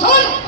ধর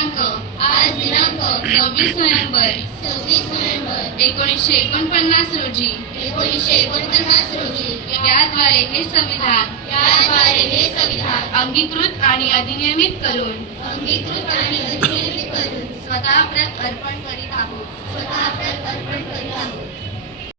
दिनांक आज दिनांक सव्वीस नोव्हेंबर. सव्वीस नोव्हेंबर. एकोणीसशे एकोणपन्नास रोजी. एकोणीसशे एकोणपन्नास रोजी. याद्वारे हे संविधान याद्वारे हे संविधान अंगीकृत आणि अधिनियमित करून अंगीकृत आणि अधिनियमित करून स्वतः प्रत अर्पण करीत आहोत. स्वतः प्रत अर्पण करीत आहोत.